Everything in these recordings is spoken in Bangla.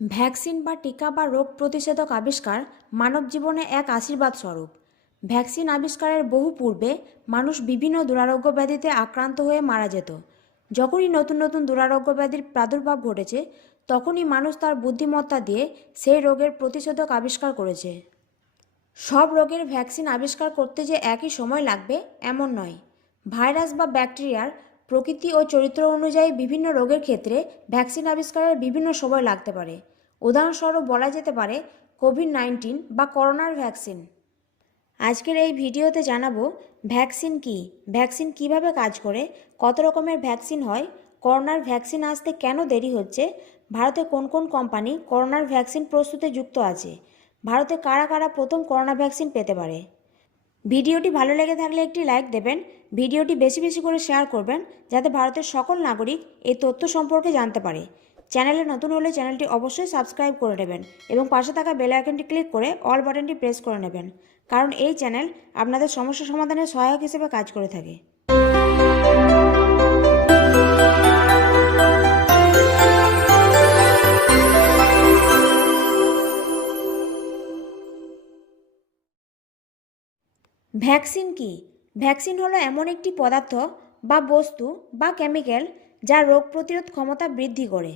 ভ্যাকসিন বা টিকা বা রোগ প্রতিষেধক আবিষ্কার মানব জীবনে এক আশীর্বাদ স্বরূপ। ভ্যাকসিন আবিষ্কারের বহু পূর্বে মানুষ বিভিন্ন দুরারোগ্য ব্যাধিতে আক্রান্ত হয়ে মারা যেত। যখনই নতুন নতুন দুরারোগ্য ব্যাধির প্রাদুর্ভাব ঘটেছে, তখনই মানুষ তার বুদ্ধিমত্তা দিয়ে সেই রোগের প্রতিষেধক আবিষ্কার করেছে। সব রোগের ভ্যাকসিন আবিষ্কার করতে যে একই সময় লাগবে এমন নয়। ভাইরাস বা ব্যাকটেরিয়ার প্রকৃতি ও চরিত্র অনুযায়ী বিভিন্ন রোগের ক্ষেত্রে ভ্যাকসিন আবিষ্কারের বিভিন্ন সময় লাগতে পারে। উদাহরণস্বরূপ বলা যেতে পারে কোভিড-19 বা করোনার ভ্যাকসিন। আজকের এই ভিডিওতে জানাবো ভ্যাকসিন কি, ভ্যাকসিন কিভাবে কাজ করে, কত রকমের ভ্যাকসিন হয়, করোনার ভ্যাকসিন আসতে কেন দেরি হচ্ছে, ভারতে কোন কোন কোম্পানি করোনার ভ্যাকসিন প্রস্তুতে যুক্ত আছে, ভারতে কারা কারা প্রথম করোনা ভ্যাকসিন পেতে পারে। ভিডিওটি ভালো লেগে থাকলে একটি লাইক দেবেন, ভিডিওটি বেশি বেশি করে শেয়ার করবেন যাতে ভারতের সকল নাগরিক এই তথ্য সম্পর্কে জানতে পারে। চ্যানেলে নতুন হলে চ্যানেলটি অবশ্যই সাবস্ক্রাইব করে নেবেন এবং পাশে থাকা বেল আইকনটি ক্লিক করে অল বাটনটি প্রেস করে নেবেন, কারণ এই চ্যানেল আপনাদের সমস্যা সমাধানের সহায়ক হিসেবে কাজ করে থাকে। ভ্যাকসিন কি? ভ্যাকসিন হলো এমন একটি পদার্থ বা বস্তু বা কেমিক্যাল যা রোগ প্রতিরোধ ক্ষমতা বৃদ্ধি করে।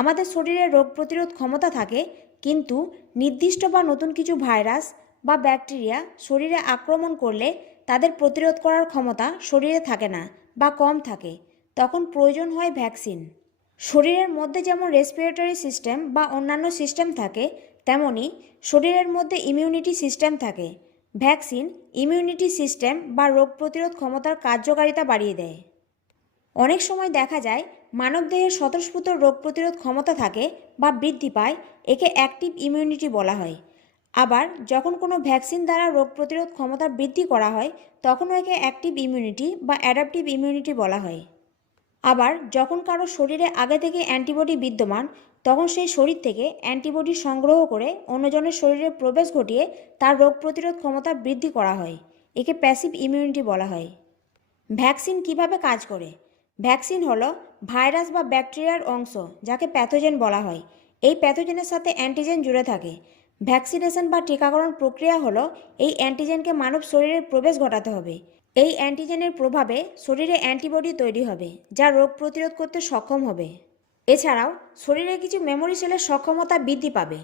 আমাদের শরীরে রোগ প্রতিরোধ ক্ষমতা থাকে, কিন্তু নির্দিষ্ট বা নতুন কিছু ভাইরাস বা ব্যাকটেরিয়া শরীরে আক্রমণ করলে তাদের প্রতিরোধ করার ক্ষমতা শরীরে থাকে না বা কম থাকে। তখন প্রয়োজন হয় ভ্যাকসিন। শরীরের মধ্যে যেমন রেসপিরেটরি সিস্টেম বা অন্যান্য সিস্টেম থাকে, তেমনি শরীরের মধ্যে ইমিউনিটি সিস্টেম থাকে। ভ্যাকসিন ইমিউনিটি সিস্টেম বা রোগ প্রতিরোধ ক্ষমতার কার্যকারিতা বাড়িয়ে দেয়। অনেক সময় দেখা যায় মানবদেহে স্বতঃস্ফূর্ত রোগ প্রতিরোধ ক্ষমতা থাকে বা বৃদ্ধি পায়, একে অ্যাক্টিভ ইমিউনিটি বলা হয়। আবার যখন কোনো ভ্যাকসিন দ্বারা রোগ প্রতিরোধ ক্ষমতা বৃদ্ধি করা হয়, তখন একে অ্যাক্টিভ ইমিউনিটি বা অ্যাডাপটিভ ইমিউনিটি বলা হয়। আবার যখন কারো শরীরে আগে থেকে অ্যান্টিবডি বিদ্যমান, তখন সেই শরীর থেকে অ্যান্টিবডি সংগ্রহ করে অন্যজনের শরীরে প্রবেশ ঘটিয়ে তার রোগ প্রতিরোধ ক্ষমতা বৃদ্ধি করা হয়, একে প্যাসিভ ইমিউনিটি বলা হয়। ভ্যাকসিন কিভাবে কাজ করে? ভ্যাকসিন হলো ভাইরাস বা ব্যাকটেরিয়ার অংশ, যাকে প্যাথোজেন বলা হয়। এই প্যাথোজেনের সাথে অ্যান্টিজেন জুড়ে থাকে। ভ্যাকসিনেশন বা টিকাকরণ প্রক্রিয়া হলো এই অ্যান্টিজেনকে মানব শরীরে প্রবেশ ঘটাতে হবে। এই অ্যান্টিজেনের প্রভাবে শরীরে অ্যান্টিবডি তৈরি হবে, যা রোগ প্রতিরোধ করতে সক্ষম হবে। এছাড়াও শরীরে কিছু মেমোরি সেলের সক্ষমতা বৃদ্ধি পাবে,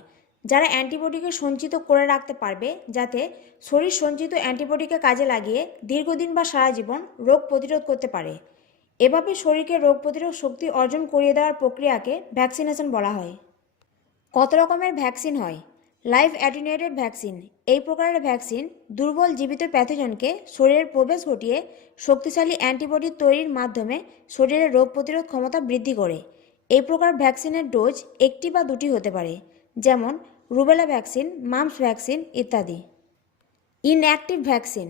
যারা অ্যান্টিবডিকে সঞ্চিত করে রাখতে পারবে, যাতে শরীর সঞ্চিত অ্যান্টিবডিকে কাজে লাগিয়ে দীর্ঘদিন বা সারা জীবন রোগ প্রতিরোধ করতে পারে। এভাবে শরীরকে রোগ প্রতিরোধ শক্তি অর্জন করিয়ে দেওয়ার প্রক্রিয়াকে ভ্যাকসিনেশন বলা হয়। কত রকমের ভ্যাকসিন হয়? Live attenuated vaccine. এই প্রকারের ভ্যাকসিন দুর্বল জীবিত প্যাথোজনকে শরীরের প্রবেশ ঘটিয়ে শক্তিশালী অ্যান্টিবডি তৈরির মাধ্যমে শরীরের রোগ প্রতিরোধ ক্ষমতা বৃদ্ধি করে। এই প্রকার ভ্যাকসিনের ডোজ একটি বা দুটি হতে পারে, যেমন রুবেলা ভ্যাকসিন, মাম্পস ভ্যাকসিন ইত্যাদি। Inactive vaccine.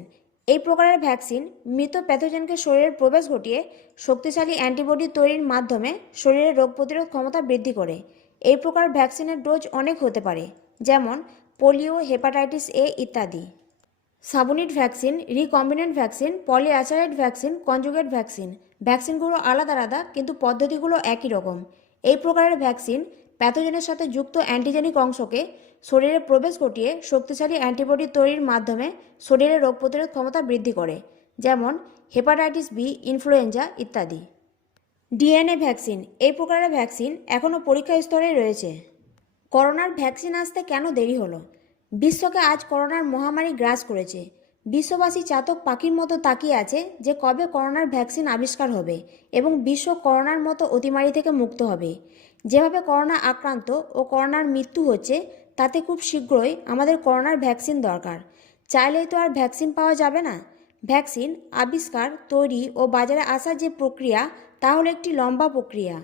এই প্রকারের ভ্যাকসিন মৃত প্যাথোজেনকে শরীরে প্রবেশ ঘটিয়ে শক্তিশালী অ্যান্টিবডি তৈরির মাধ্যমে শরীরের রোগ প্রতিরোধ ক্ষমতা বৃদ্ধি করে। এই প্রকার ভ্যাকসিনের ডোজ অনেক হতে পারে, যেমন পোলিও, হেপাটাইটিস এ ইত্যাদি। Subunit vaccine, recombinant vaccine, polysaccharide vaccine, conjugate vaccine. ভ্যাকসিনগুলো আলাদা আলাদা, কিন্তু পদ্ধতিগুলো একই রকম। এই প্রকারের ভ্যাকসিন প্যাথোজেনের সাথে যুক্ত অ্যান্টিজেনিক অংশকে শরীরে প্রবেশ ঘটিয়ে শক্তিশালী অ্যান্টিবডি তৈরির মাধ্যমে শরীরে রোগ প্রতিরোধ ক্ষমতা বৃদ্ধি করে, যেমন হেপাটাইটিস বি, ইনফ্লুয়েঞ্জা ইত্যাদি। DNA vaccine. এই প্রকারের ভ্যাকসিন এখনও পরীক্ষা স্তরে রয়েছে। করোনার ভ্যাকসিন আসতে কেন দেরি হলো? বিশ্বকে আজ করোনার মহামারী গ্রাস করেছে। বিশ্ববাসী চাতক পাখির মতো তাকিয়ে আছে যে কবে করোনার ভ্যাকসিন আবিষ্কার হবে এবং বিশ্ব করোনার মতো অতিমারি থেকে মুক্ত হবে। যেভাবে করোনা আক্রান্ত ও করোনার মৃত্যু হচ্ছে, তাতে খুব শীঘ্রই আমাদের করোনার ভ্যাকসিন দরকার। চাইলেই তো আর ভ্যাকসিন পাওয়া যাবে না। ভ্যাকসিন আবিষ্কার, তৈরি ও বাজারে আসার যে প্রক্রিয়া, তা হলো একটি লম্বা প্রক্রিয়া।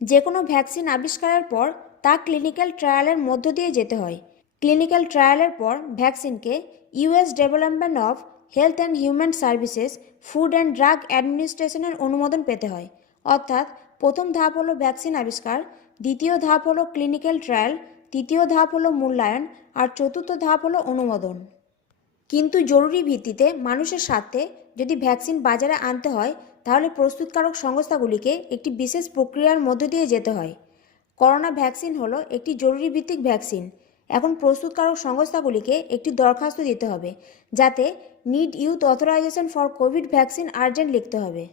যে কোনো ভ্যাকসিন আবিষ্কারের পর তা ক্লিনিক্যাল ট্রায়ালের মধ্য দিয়ে যেতে হয়। ক্লিনিক্যাল ট্রায়ালের পর ভ্যাকসিনকে US development of health and human services, food and drug অ্যাডমিনিস্ট্রেশনের অনুমোদন পেতে হয়। অর্থাৎ প্রথম ধাপ হলো ভ্যাকসিন আবিষ্কার, দ্বিতীয় ধাপ হলো ক্লিনিক্যাল ট্রায়াল, তৃতীয় ধাপ হলো মূল্যায়ন, আর চতুর্থ ধাপ হলো অনুমোদন। কিন্তু জরুরি ভিত্তিতে মানুষের স্বার্থে যদি ভ্যাকসিন বাজারে আনতে হয়, তাহলে প্রস্তুতকারক সংস্থাগুলিকে একটি বিশেষ প্রক্রিয়ার মধ্য দিয়ে যেতে হয়। করোনা ভ্যাকসিন হলো একটি জরুরি ভিত্তিক ভ্যাকসিন। এখন প্রস্তুতকারক সংস্থাগুলিকে একটি দরখাস্ত দিতে হবে, যাতে need youth authorisation for Covid vaccine urgent লিখতে হবে।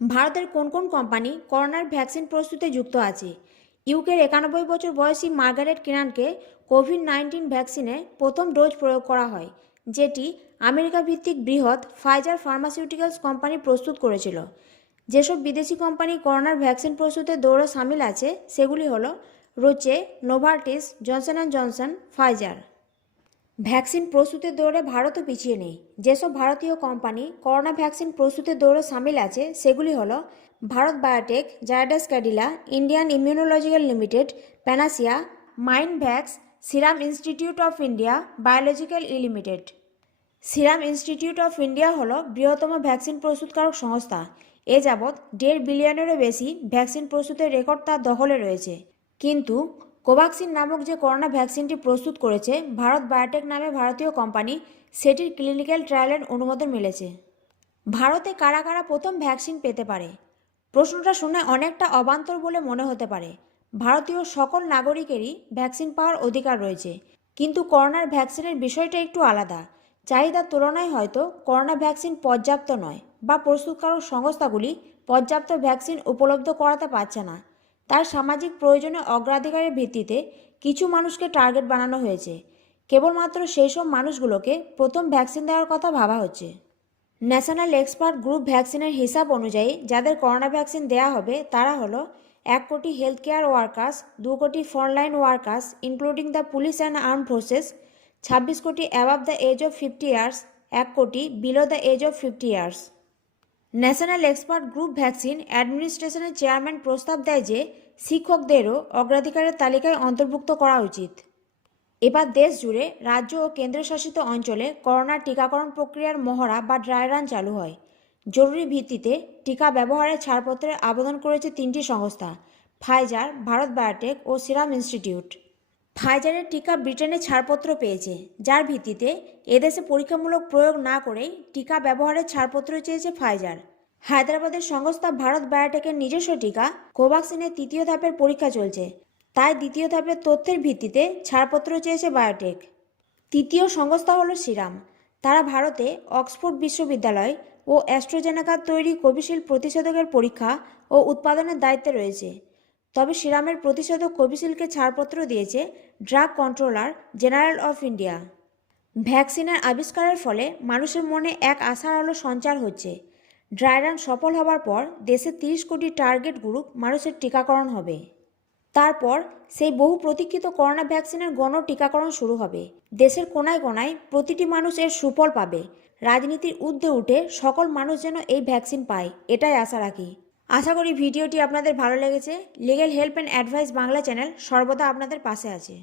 ভারতের কোন কোন কোম্পানি করোনার ভ্যাকসিন প্রস্তুতে যুক্ত আছে? ইউকের 91 বছর বয়সী মার্গারেট কিনানকে কোভিড-19 ভ্যাকসিনে প্রথম ডোজ প্রয়োগ করা হয়, যেটি আমেরিকা ভিত্তিক বৃহৎ ফাইজার ফার্মাসিউটিক্যালস কোম্পানি প্রস্তুত করেছিল। যেসব বিদেশি কোম্পানি করোনার ভ্যাকসিন প্রস্তুতে দৌড়ে সামিল আছে সেগুলি হলো Roche, Novartis, Johnson and Johnson, Pfizer. Vaccine প্রস্তুতের দৌড়ে ভারতও পিছিয়ে নেই। যেসব ভারতীয় কোম্পানি করোনা ভ্যাকসিন প্রস্তুতের দৌড়ে সামিল আছে সেগুলি হলো Bharat Biotech, Zydus Cadila, Indian Immunological Limited, Panacea, Mindvax, Serum Institute of India, Biological Limited. Serum Institute of India হলো বৃহত্তম ভ্যাকসিন প্রস্তুতকারক সংস্থা। এ যাবৎ 1.5 বিলিয়নেরও বেশি ভ্যাকসিন প্রস্তুতের রেকর্ড তার দখলে রয়েছে। কিন্তু কোভাক্সিন নামক যে করোনা ভ্যাকসিনটি প্রস্তুত করেছে ভারত বায়োটেক নামে ভারতীয় কোম্পানি, সেটির ক্লিনিক্যাল ট্রায়ালের অনুমোদন মিলেছে। ভারতে কারা কারা প্রথম ভ্যাকসিন পেতে পারে? প্রশ্নটা শুনে অনেকটা অবান্তর বলে মনে হতে পারে। ভারতীয় সকল নাগরিকেরই ভ্যাকসিন পাওয়ার অধিকার রয়েছে, কিন্তু করোনার ভ্যাকসিনের বিষয়টা একটু আলাদা। চাহিদার তুলনায় হয়তো করোনা ভ্যাকসিন পর্যাপ্ত নয়, বা প্রস্তুতকারক সংস্থাগুলি পর্যাপ্ত ভ্যাকসিন উপলব্ধ করাতে পারছে না। তার সামাজিক প্রয়োজনে অগ্রাধিকারের ভিত্তিতে কিছু মানুষকে টার্গেট বানানো হয়েছে। কেবলমাত্র সেই সব মানুষগুলোকে প্রথম ভ্যাকসিন দেওয়ার কথা ভাবা হচ্ছে। ন্যাশনাল এক্সপার্ট গ্রুপ ভ্যাকসিনের হিসাব অনুযায়ী যাদের করোনা ভ্যাকসিন দেওয়া হবে তারা হলো 1 কোটি health care workers, 2 crore frontline workers including the police and arm forces, 26 crore above the age of 50 years, 1 crore below the age of 50 years. National expert group vaccine অ্যাডমিনিস্ট্রেশনের চেয়ারম্যান প্রস্তাব দেয় যে শিক্ষকদেরও অগ্রাধিকারের তালিকায় অন্তর্ভুক্ত করা উচিত। এবার দেশ জুড়ে রাজ্য ও কেন্দ্রশাসিত অঞ্চলে করোনার টিকাকরণ প্রক্রিয়ার মহড়া বা ড্রাই রান চালু হয়। জরুরি ভিত্তিতে টিকা ব্যবহারের ছাড়পত্রের আবেদন করেছে 3টি সংস্থা: ফাইজার, ভারত বায়োটেক ও সিরাম ইনস্টিটিউট। ফাইজারের টিকা ব্রিটেনে ছাড়পত্র পেয়েছে, যার ভিত্তিতে এদেশে পরীক্ষামূলক প্রয়োগ না করেই টিকা ব্যবহারের ছাড়পত্র চেয়েছে ফাইজার। হায়দ্রাবাদের সংস্থা ভারত বায়োটেকের নিজস্ব টিকা কোভাক্সিনের 3য় ধাপের পরীক্ষা চলছে, তাই 2য় ধাপের তথ্যের ভিত্তিতে ছাড়পত্র চেয়েছে বায়োটেক। 3য় সংস্থা হলো সিরাম। তারা ভারতে অক্সফোর্ড বিশ্ববিদ্যালয় ও অ্যাস্ট্রাজেনেকার তৈরি কোভিশিল্ড প্রতিষেধকের পরীক্ষা ও উৎপাদনের দায়িত্বে রয়েছে। তবে সিরামের প্রতিষেধক কোভিশিল্ডকে ছাড়পত্র দিয়েছে drug controller general of India. ভ্যাকসিনের আবিষ্কারের ফলে মানুষের মনে এক আশার আলো সঞ্চার হচ্ছে। ড্রাই রান সফল হবার পর দেশে 30 কোটি টার্গেট গ্রুপ মানুষের টিকাকরণ হবে। তারপর সেই বহু প্রতীক্ষিত করোনা ভ্যাকসিনের গণ টিকাকরণ শুরু হবে। দেশের কোনায় কোনায় প্রতিটি মানুষ এর সুফল পাবে। রাজনীতির ঊর্ধ্বে উঠে সকল মানুষ যেন এই ভ্যাকসিন পায়, এটাই আশা রাখি। আশা করি ভিডিওটি আপনাদের ভালো লেগেছে। Legal help and advice Bangla channel সর্বদা আপনাদের পাশে আছে।